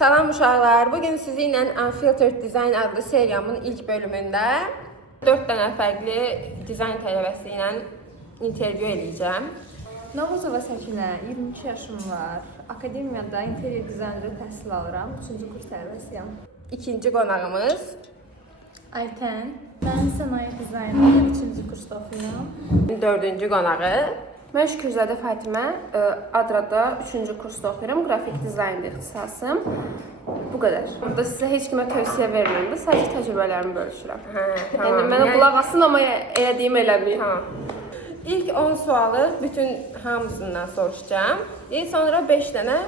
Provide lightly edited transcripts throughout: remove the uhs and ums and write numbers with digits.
Salam uşaqlar, bugün sizinlə Unfiltered Design adlı seriyamın ilk bölümündə 4 dənə fərqli dizayn tələbəsi ilə intervyu edəcəm. Novuzova Səkinə, 22 yaşım var. Akademiyada interior dizaynında təhsil alıram. 3-cü kurs tələbəsiyəm. İkinci qonağımız Aytən, mən sənaye dizaynında 3-cü kursda oxuyuram. 4-cü qonağı. Mən Şükürzadə Fatimə, Adrada 3-cü kursda oxuyuram. Qrafik dizayn ixtisasım. Bu qədər. Burada sizə heç kimə tövsiyə vermirəm də, sadəcə təcrübələrimi bölüşürəm. Hə, tamam. Yəni mənə qulaq asın, amma elədiyim eləməyim. Tamam. İlk 10 sualı bütün hamısından soruşacağım. Sonra 5 dənə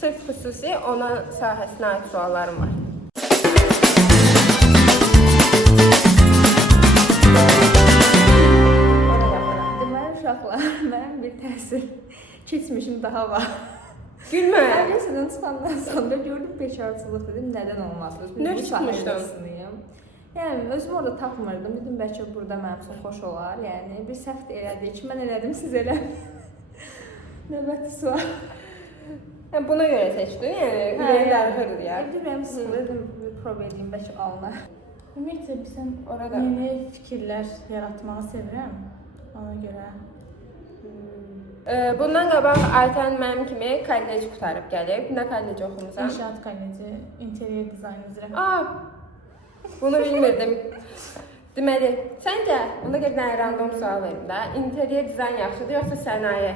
sırf xüsusi ona sahəsinə aid suallarım var. Deməli uşaqlar, mənim bir təhsil keçmişim daha var. Gülmə. Ailəsindən çıxandan sonra gördüm bekarçılıq dedim, nədən olmasın? Nə çıxmışdın? Yəni özüm orada tapmırdım. Dedim bəlkə burada mənim üçün xoş olar. Yəni bir səhv də elədik ki, mən elədim, siz eləmədiniz. Növbəti sual. Yəni buna görə seçdin, yəni ürəyin darıxırdı ya. Ürəyim sıxıldı, dedim bir prov edeyim, bəlkə alınar. Ümumiyyətlə sən Orada yeni fikirlər yaratmağı sevirəm. Ona görə. Bundan qabaq Aytən mənim kimi kollec qutarıb gəlib. Nə kollec oxumusan? İnşaat kolleci, interior dizayn üzrə. Bunu bilmirdim. Deməli, səncə, onda gəl mənə random sual verim də. İnterior dizayn yaxşıdır, yoxsa sənaye?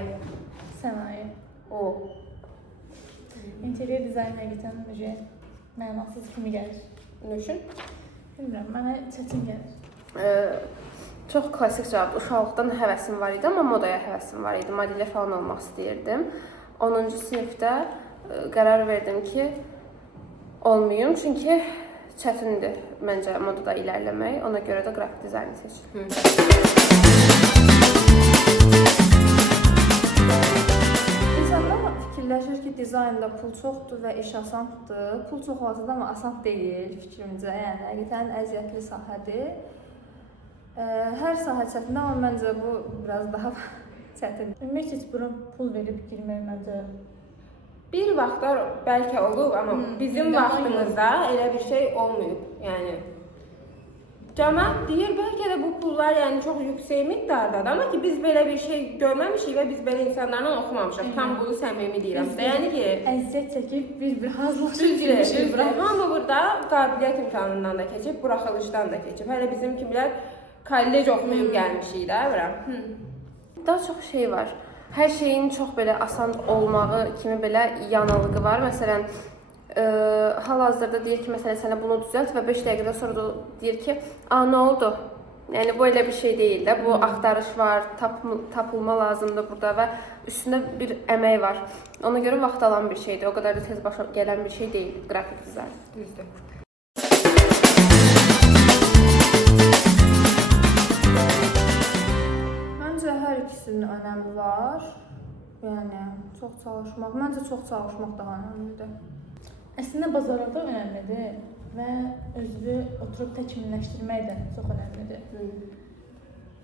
Sənaye. O. İnterior dizayn həqiqətən necə mənasız kimi gəlir. Nə üçün? Bilmirəm, mənə çətin gəlir. Çox klassik cavab. Uşaqlıqdan həvəsim var idi, amma modaya həvəsim var idi. Modelə falan olmaq istəyirdim. 10-cu sinifdə qərar verdim ki, olmayım. Çünki çətindir məncə modada irəliləmək. Ona görə də qrafik dizaynı seçdim. İnsanlar fikirləşir ki, dizaynda pul çoxdur və iş asandır. Pul çox olsa da amma asan deyil fikrimcə. Yəni həqiqətən əziyyətli sahədir. Hər sahə çətindir, amma məncə bu biraz daha çətin. Ümumiyyətlə bura pul verib girmək məncə Bir vaxtlar bəlkə olub, amma bizim vaxtımızda elə bir şey olmayıb. Yəni cəmaət deyir, bəlkə də bu pullar yəni çox yüksək miqdardadır, amma ki biz belə bir şey görməmişik və biz belə insanlarla oxumamışıq. Tam bunu səmimi deyirəm. Yəni ki, əziyyət çəkib bir hazırlaşıb düzdür. girmişik bura. Hamı burada qabiliyyət imtahanından da keçib, buraxılışdan da keçib. Hələ bizim kimlər kollec oxuyub gəlmişik də bura. Daha çox şey var. Hər şeyin çox belə asan olmağı kimi belə yanılğı var. Məsələn, hal-hazırda deyir ki, məsələn, sənə bunu düzəlt və 5 dəqiqədən sonra da deyir ki, nə oldu? Yəni, bu elə bir şey deyil də. Bu axtarış var, tapılma lazımdır burada və üstündə bir əmək var. Ona görə vaxt alan bir şeydir. O qədər də tez başa gələn bir şey deyil qrafik dizayn. Düzdür. Məncə hər ikisinin önəmi var. Yəni çox çalışmaq, məncə çox çalışmaq daha önəmlidir. Əslində bacarıqda önəmlidir və özünü oturub təkmilləşdirmək də çox önəmlidir.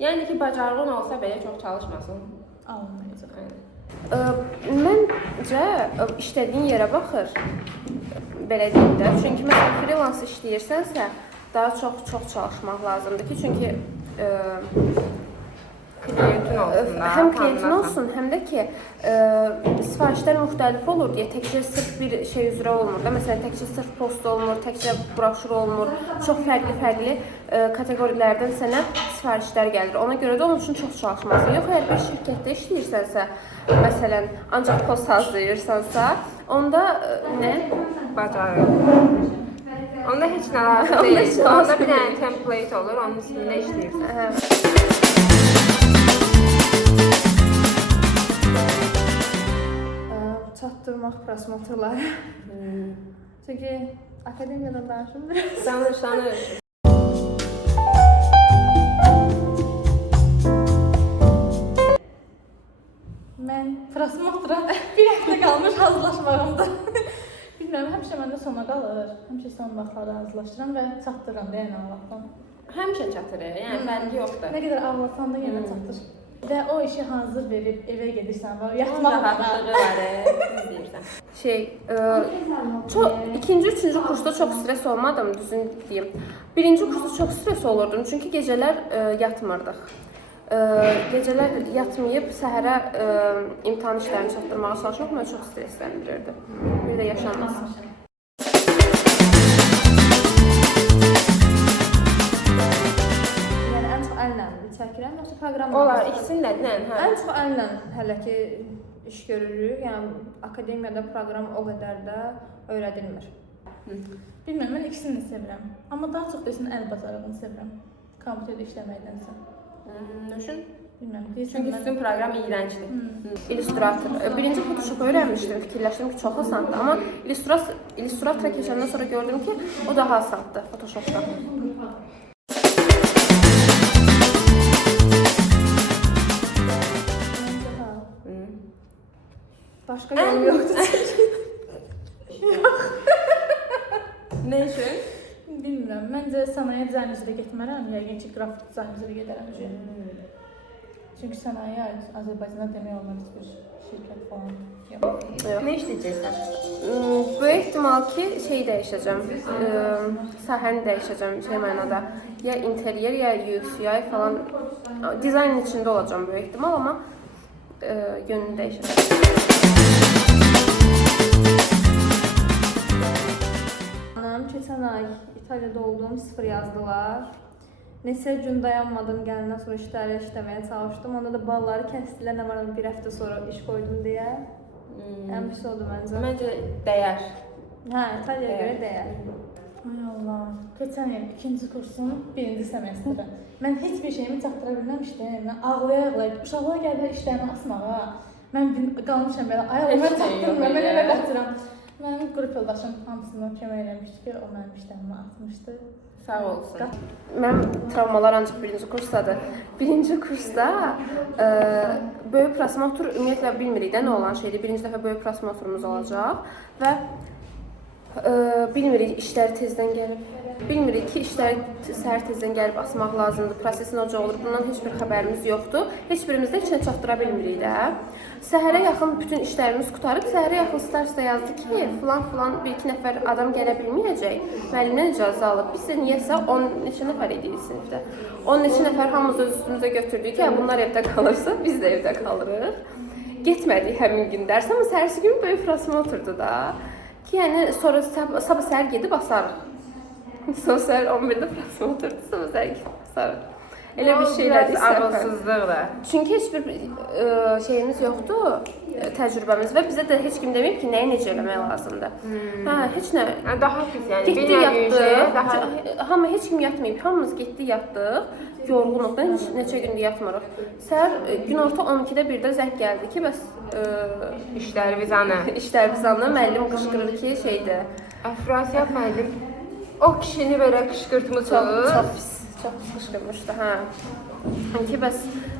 Yəni ki, bacarığın olsa belə çox çalışmasın. Alınmayacaq. Məncə işlədiyin yerə baxır, belə deyim də. Çünki məsələn, freelance işləyirsənsə, daha çox çalışmaq lazımdır ki, çünki Klientin olsun da. Həm klientin olsun, həm də ki, sifarişlər müxtəlif olur deyə təkcə sırf bir şey üzrə olmur da. Məsələn, təkcə sırf post olmur, təkcə broşur olmur. Çox fərqli kateqorilərdən sənə sifarişlər gəlir. Ona görə də onun üçün çox çalışmalısın. Yox, əgər bir şirkətdə işləyirsənsə, məsələn, ancaq post hazırlayırsansa, onda nə? Bacarıq. Onda heç nə lazım deyil. Onda bir dənə template olur, onun üstündə işləyirsən. Çatdırmaq prosmotorları. Çünki akademiyadan danışım biraz. Danış. Mən prosmotora bir həftə qalmış hazırlaşmağımda. Bilmirəm, həmişə məndə sona qalır. Həmişə son vaxtlarda hazırlaşıram və çatdırıram da yəni Allahdan. Həmişə çatır, yəni fərqi yoxdur. Nə qədər ağlasan da yenə çatdır. Və o işi hazır verib evə gedirsən və Onun yatmaq rahatlığı var, düz deyirsən. Çox ikinci, üçüncü kursda çox stres olmadım, düzün deyim. Birinci kursda çox stres olurdum çünki gecələr yatmırdıq. Gecələr yatmayıb səhərə imtahan işlərini çatdırmağa çalışmaq məni çox stressləndirirdi. Bir də yaşanması. Yəni ən çox əllə çəkirəm, yoxsa proqramla? Olar, ikisindən, hə. Ən çox əllə hələ ki iş görürük. Yəni akademiyada proqram o qədər də öyrədilmir. Bilmirəm, mən ikisini də sevirəm. Amma daha çox desin əl bacarığını sevirəm. Kompüterdə işləməkdənsə. Düşün. Bilmirəm, Çünki deyirsən sizin proqram iyrəncdir. İllüstrator. Birinci Photoshop öyrənmişdim, fikirləşdim ki, çox asandır, amma illüstratora keçəndən sonra gördüm ki, o daha asandır Photoshopdan. Başqa yol yoxdur. Nə üçün? bilmirəm. Məncə sənaye dizayn üzrə getmərəm, yəqin ki, qrafik dizayn üzrə gedərəm. Çünki sənaye Azərbaycanda demək olar heç bir şirkət falan yox. Nə işləyəcəksən? Böyük ehtimal ki, dəyişəcəm. Sahəni dəyişəcəm mənada. Ya interyer, ya UX, UI falan dizaynın içində olacağam böyük ehtimal, amma yönünü dəyişəcəm. Keçən ay İtaliyada olduğum 0 yazdılar. Neçə gün dayanmadım, gələndən sonra işləri işləməyə çalışdım. Onda da balları kəsdilər, nə var bir həftə sonra iş qoydum deyə. Ən pis oldu məncə. Məncə dəyər. Hə, İtaliyaya görə dəyər. Ay Allah. Keçən il 2-ci kursun 1-ci semestri. Mən heç bir şeyimi çatdıra bilməmişdim. Mən ağlaya-ağlaya uşaqlar gəldi işlərini asmağa. Mən qalmışam belə, ay Allah, mən çatdırmıram, mən evə qaçıram. Mənim qrup yoldaşım hamısını kömək eləmişdi ki, o mənim işlərimi atmışdı. Sağ olsun. Mənim travmalar ancaq birinci kursdadır. Birinci kursda böyük prosmotor ümumiyyətlə bilmirik də nə olan şeydir. Birinci dəfə böyük prosmotorumuz olacaq və bilmirik işləri tezdən gəlib. Bilmirik ki, işləri səhər tezdən gəlib asmaq lazımdır. Prosesin necə olur, bundan heç bir xəbərimiz yoxdur. Heç birimiz də içinə çatdıra bilmirik də. Səhərə yaxın bütün işlərimiz qutarıb, səhərə yaxın starsda yazdı ki, filan bir-iki nəfər adam gələ bilməyəcək. Müəllimdən icazə alıb. Biz də niyəsə 10 neçə nəfər idik sinifdə. 10 neçə nəfər hamımız öz üstümüzə götürdük ki, bunlar evdə qalırsa, biz də evdə qalırıq. Getmədik həmin gün dərs, amma səhərsi gün böyük prosmotordu da. Ki, yəni sonra sabah səhər gedib asarıq. Sonra səhər 11-də prosmotordu, sabah səhər gedib asarıq. Elə bir şeylədik səfər. Ağılsızlıq da. Çünki heç bir şeyimiz yoxdur, təcrübəmiz və bizə də heç kim deməyib ki, nəyi necə eləmək lazımdır. Hə, heç nə. Daha pis yəni. Getdi yatdıq. Hamı heç kim yatmayıb. Hamımız getdi yatdıq. Yorğunluqdan heç neçə gündür yatmırıq. Səhər günorta 12-də birdə zəng gəldi ki, bəs İşlər vizanə. işlər bizanla müəllim qışqırır ki, şeydir. Əfrasiyab müəllim o kişini belə qışqırtmışsınız. Çox pis qışqırmışdı, hə. Ki, bəs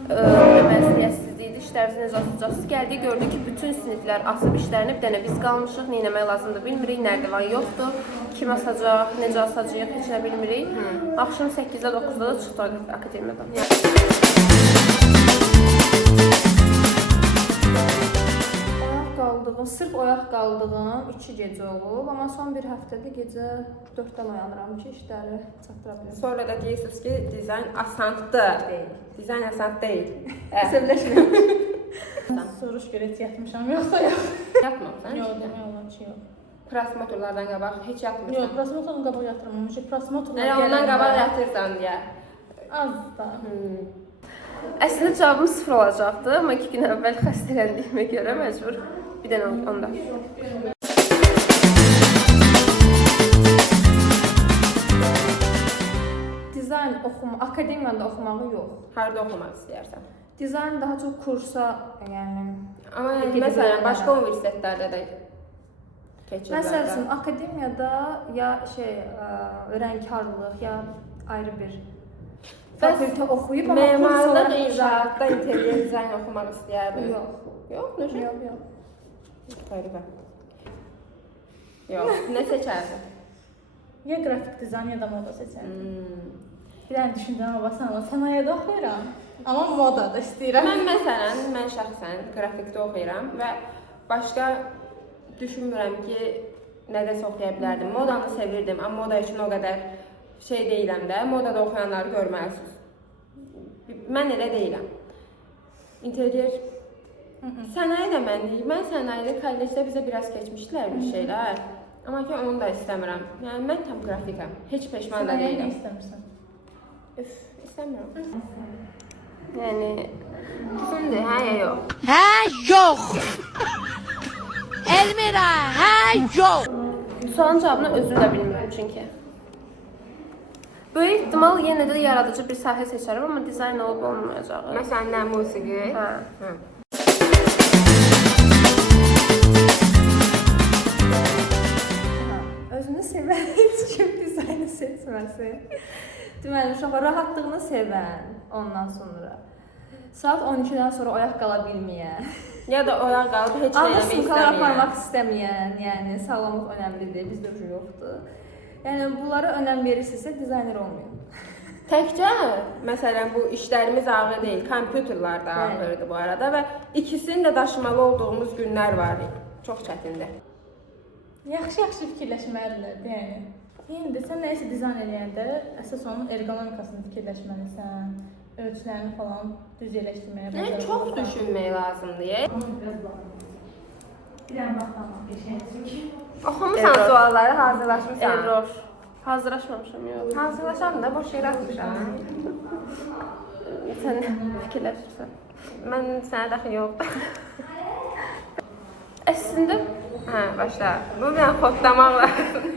məsuliyyətsizlikdir, işlərimiz necə asacaqsınız. Gəldi, gördük ki, bütün siniflər asıb işlərini, bir dənə biz qalmışıq, nə eləmək lazımdır bilmirik, nərdivan yoxdur, kim asacaq, necə asacaq, heç nə bilmirik. Axşam 8-də, 9-da da çıxdıq akademiyadan. Sırf oyaq qaldığım 2 gecə olub, amma son bir həftədə gecə 4-dən oyanıram ki, işləri çatdıra bilim. Sonra da deyirsiniz ki, dizayn asandır. Deyil. Dizayn asan deyil. Əsəbləşmirəm. Soruş görə heç yatmışam, yoxsa yox. Yatmamısan? Yox, demək olar ki, yox. Prosmotorlardan qabaq heç yatmırsan. Yox, prosmotorun qabaq yatırmam. Prosmotorlar Yəni ondan qabaq yatırsan deyə. Az da. Əslində cavabım 0 olacaqdı, amma 2 gün əvvəl xəstələndiyimə görə məcbur bir dənə onda. Dizayn akademiyada oxumağı yox. Harda oxumaq istəyirsən? Dizayn daha çox kursa, yəni Amma məsələn başqa universitetlərdə də keçirlər. Məsəl üçün akademiyada ya rəngkarlıq ya ayrı bir fakültə oxuyub amma memarlıq, inşaatda interyer dizayn oxumaq istəyərdin. Yox. Yox, nə şey? Yox. Qəribə. Yox, nə seçərdin? Ya qrafik dizayn ya da moda seçərdim. Bir dənə düşüncəm olsa, amma sənayədə oxuyuram. Amma moda da istəyirəm. Mən şəxsən qrafikdə oxuyuram və başqa düşünmürəm ki, nədəsə oxuya bilərdim. Modanı sevirdim, amma moda üçün o qədər şey deyiləm də. Modada oxuyanları görməlisiniz. Mən elə deyiləm. İnteriyer sənaye də mən deyim. Mən sənayedə kollecdə bizə biraz keçmişdilər bir şeylər. Amma ki onu da istəmirəm. Yəni mən tam qrafikəm. Heç peşman da Sənaye nə deyiləm. istəmirsən? İstəmirəm. Yəni Düzündür, hə ya yox. Hə, yox. Elmira, hə, yox. sualın cavabını özüm də bilmirəm çünki. Böyük ehtimal yenə də yaradıcı bir sahə seçərəm, amma dizayn olub olmayacağı. Məsələn, nə musiqi? Hə. Özünü sevən heç kim dizaynı seçməsi. Deməli, uşaq rahatlığını sevən ondan sonra. Saat 12-dən sonra oyaq qala bilməyən. Ya da oyaq qalıb heç nə Ağır eləmək sumkalar istəməyən. aparmaq istəməyən, yəni sağlamlıq önəmlidir, bizdə ucu yoxdur. Yəni bunlara önəm verirsinizsə dizayner olmayın. Təkcə, məsələn, bu işlərimiz ağır deyil, kompüterlər də Bəli. ağırdır bu arada və ikisini də daşımalı olduğumuz günlər var. Çox çətindir. Yaxşı fikirləşməlidirlər, yəni. Yəni də sən nəyisə dizayn edəndə əsas onun ergonomikasını fikirləşməlisən, ölçülərini falan düz yerləşdirməyə Yəni çox düşünmək lazımdır. Bir dənə baxmamaq bir şey çünki. Oxumusan sualları, hazırlaşmısan. Error. Hazırlaşmamışam, yox. Hazırlaşan da boş yer atmışam. Sən fikirləşirsən. Mən sənə dəxil yoxdur. Əslində, Başla. Bu mən xodlamaq lazım.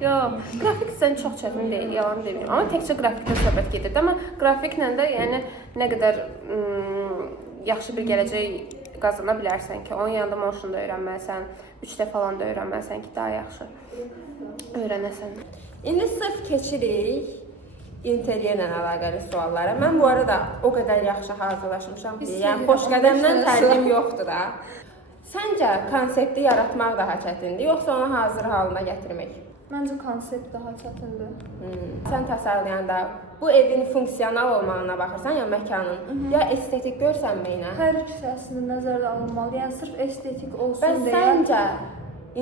yox, qrafik sən çox çətin deyil, yalan deməyim. Amma təkcə grafikdən söhbət gedirdi. Amma grafiklə də yəni nə qədər yaxşı bir gələcək qazana bilərsən ki, onun yanında motion da öyrənməlisən, 3D falan da öyrənməlisən ki, daha yaxşı öyrənəsən. İndi sırf keçirik interyerlə əlaqəli suallara. Mən bu arada o qədər yaxşı hazırlaşmışam ki, yəni xoş qədəmdən fərqim yoxdur da. Səncə konsepti yaratmaq daha çətindir, yoxsa onu hazır halına gətirmək? Məncə konsept daha çətindir. Sən təsərrüflayanda bu evin funksional olmağına baxırsan ya məkanın, ya estetik görsənməyinə. Hər ikisi əslində nəzərdə alınmalı. Yəni sırf estetik olsun Bəs deyə. səncə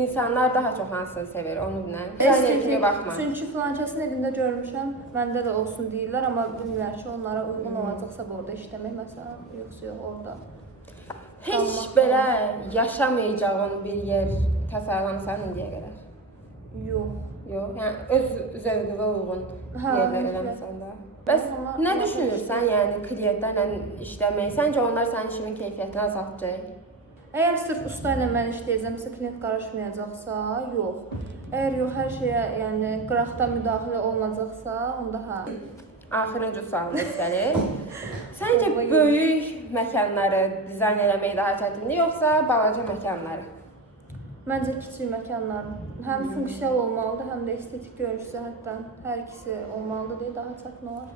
insanlar daha çox hansını sevir onu bilən? Estetik baxma. Çünki filankəsin evində görmüşəm, məndə də olsun deyirlər, amma bilmirlər ki, onlara uyğun olacaqsa burada işləmək məsələn, yoxsa yox orada. Heç belə yaşamayacağın bir yer təsərrüflamısan indiyə qədər? Yox. Yox, yəni öz zövqünə uyğun yerlər eləmirsən də. Bəs Amma nə düşünürsən, yəni klientlərlə işləmək? Səncə onlar sənin işinin keyfiyyətini azaltacaq? Əgər sırf usta ilə mən işləyəcəmsə, klient qarışmayacaqsa, yox. Əgər yox, hər şeyə, yəni qıraqda müdaxilə olunacaqsa, onda hə. Axırıncı sualımız gəlir. Səncə böyük məkanları dizayn eləmək daha çətindir, yoxsa balaca məkanları? Məncə kiçik məkanlar həm funksional olmalıdır, həm də estetik görünüş cəhətdən hər ikisi olmalıdır deyə daha çətin olar.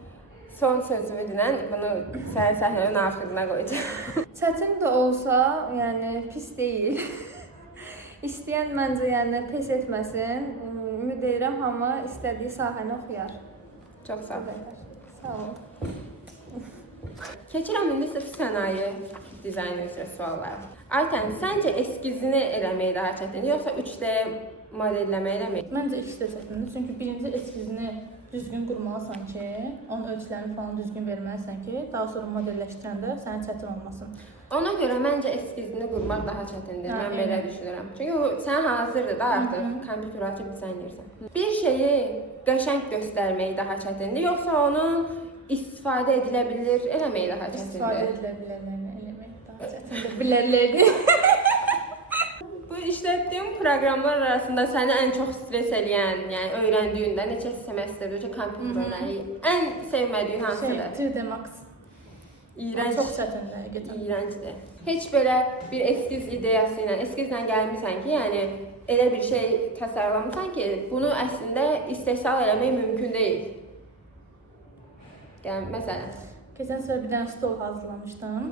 Son sözümü dinən bunu sənin səhnənin axırına qoyacağam. Çətin də olsa, yəni pis deyil. İstəyən məncə yəni pes etməsin. Ümid edirəm hamı istədiyi sahəni oxuyar. Çox sağ ol. Sağ ol. Keçirəm indi sırf sənaye dizaynı üzrə suallar. Aytən, səncə eskizini eləmək daha çətindir, yoxsa 3D modelləmək eləmək? Məncə ikisi də çətindir. Çünki birinci eskizini düzgün qurmalısan ki, onun ölçülərini falan düzgün verməlisən ki, daha sonra modelləşdirəndə sənin çətin olmasın. Ona görə məncə eskizini qurmaq daha çətindir. Hə, Mən belə düşünürəm. Çünki o sən hazırdır da artıq kompüter açıb dizaynlayırsan. Bir şeyi qəşəng göstərmək daha çətindir, yoxsa onun istifadə edilə bilir eləmək daha çətindir? İstifadə edilə bilərlərini eləmək daha çətindir. Bilərlərini. Bu işlətdiyim proqramlar arasında səni ən çox stres eləyən, yəni öyrəndiyində neçə semestrdə kompüter öyrənir, ən sevmədiyin hansıdır? 3D Max. İyrənc. Çox çətindir həqiqətən. İyrəncdir. Heç belə bir eskiz ideyası ilə, eskizlə gəlmirsən ki, yəni elə bir şey təsərrüflamısan ki, bunu əslində istehsal eləmək mümkün deyil. Yəni məsələn, Keçən səfər bir dənə stol hazırlamışdım.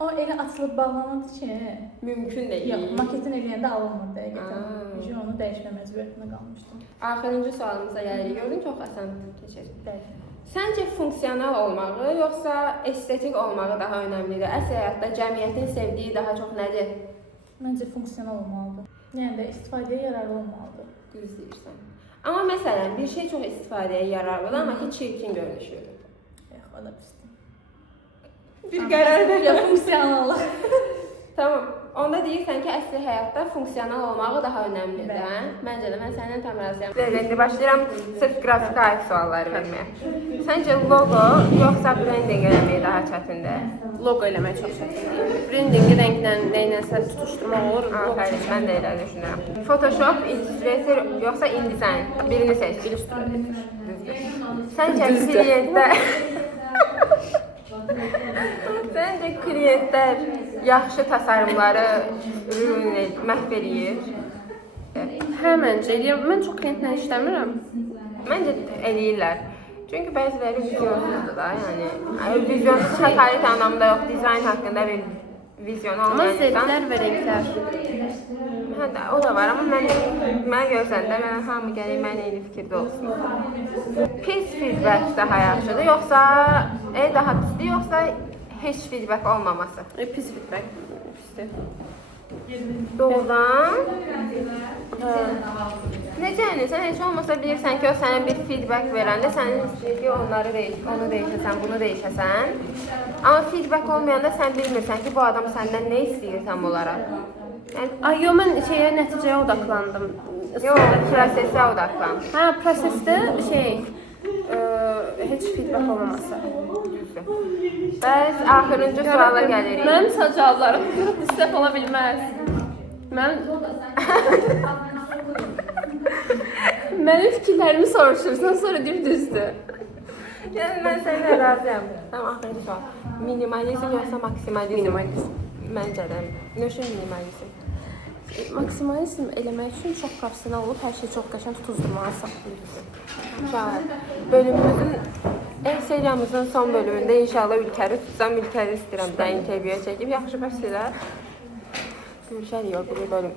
O elə açılıb bağlanırdı ki, mümkün deyil. yox, maketin eləyəndə alınmırdı həqiqətən. Aa. Onu dəyişmə məcburiyyətində qalmışdım. Axırıncı sualımıza gəlirik. Gördün, çox asan keçir. Bəli. Səncə funksional olmağı yoxsa estetik olmağı daha önəmlidir? Əsl həyatda cəmiyyətin sevdiyi daha çox nədir? Məncə funksional olmalıdır. Yəni də istifadəyə yararlı olmalıdır. Düz deyirsən. Amma məsələn, bir şey çox istifadəyə yararlıdır, amma ki çirkin görünüşüdür. Yox, o da pisdir. Bir qərar ver. Ya funksional. Tamam. Onda deyirsən ki, əsl həyatda funksional olmağı daha önəmlidir, Bəli. hə? Məncə də mən səndən tam razıyam. İndi başlayıram sırf qrafika aid sualları verməyə. Səncə loqo yoxsa brendinq eləmək daha çətindir? Loqo eləmək çox çətindir. Brendingi rənglə, nəyləsə tutuşturmaq olur. Afərin, mən də elə düşünürəm. Photoshop, Illustrator yoxsa InDesign? Birini seç. Illustrator. Düzdür. Səncə klientlər Səncə klientlər yaxşı tasarımları məhv eləyir? Hə, məncə eləyirəm. Mən çox klientlə işləmirəm. Məncə eləyirlər. Çünki bəziləri vizyonsuzdur da, yəni vizyonsuz xətarit anlamda yox, dizayn haqqında bir vizyon Amma olmayan insan. zevklər və rənglər. Hə, o da var, amma mən görsəndə mən hamı gələk mənə eyni fikirdə olsun. Pis feedback daha yaxşıdır, yoxsa daha pisdir, yoxsa heç feedback olmaması? Pis feedback. Pisdir. Doğrudan. Necə yəni, sən heç olmasa bilirsən ki, o sənə bir feedback verəndə sənin istəyir ki, onu dəyişəsən, bunu dəyişəsən. Amma feedback olmayanda sən bilmirsən ki, bu adam səndən nə istəyir tam olaraq. Yəni, Ay, yo, mən nəticəyə odaqlandım. yox, prosesə odaqlan. Hə, prosesdə heç feedback olmaması. Bəs axırıncı suala gəlirik. Mənim sağ cavablarım səhv ola bilməz. Mənim fikirlərimi soruşursan, sonra deyib düzdür. Yəni mən səninlə razıyam. Tamam, axırıncı sual. Minimalizm yoxsa maksimalizm? Minimalizm. Məncə də. Nəşin minimalizm? Maksimalizm eləmək üçün çox professional olub, hər şeyi çox qəşəng tutuzdurmalısan. İnşallah. Bölümümüzün, seriyamızın son bölümündə inşallah Ülkəri tutsam, Ülkəri istəyirəm də intervyuya çəkib. Yaxşı, bəs sizə görüşərik o biri bölüm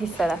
hissələr.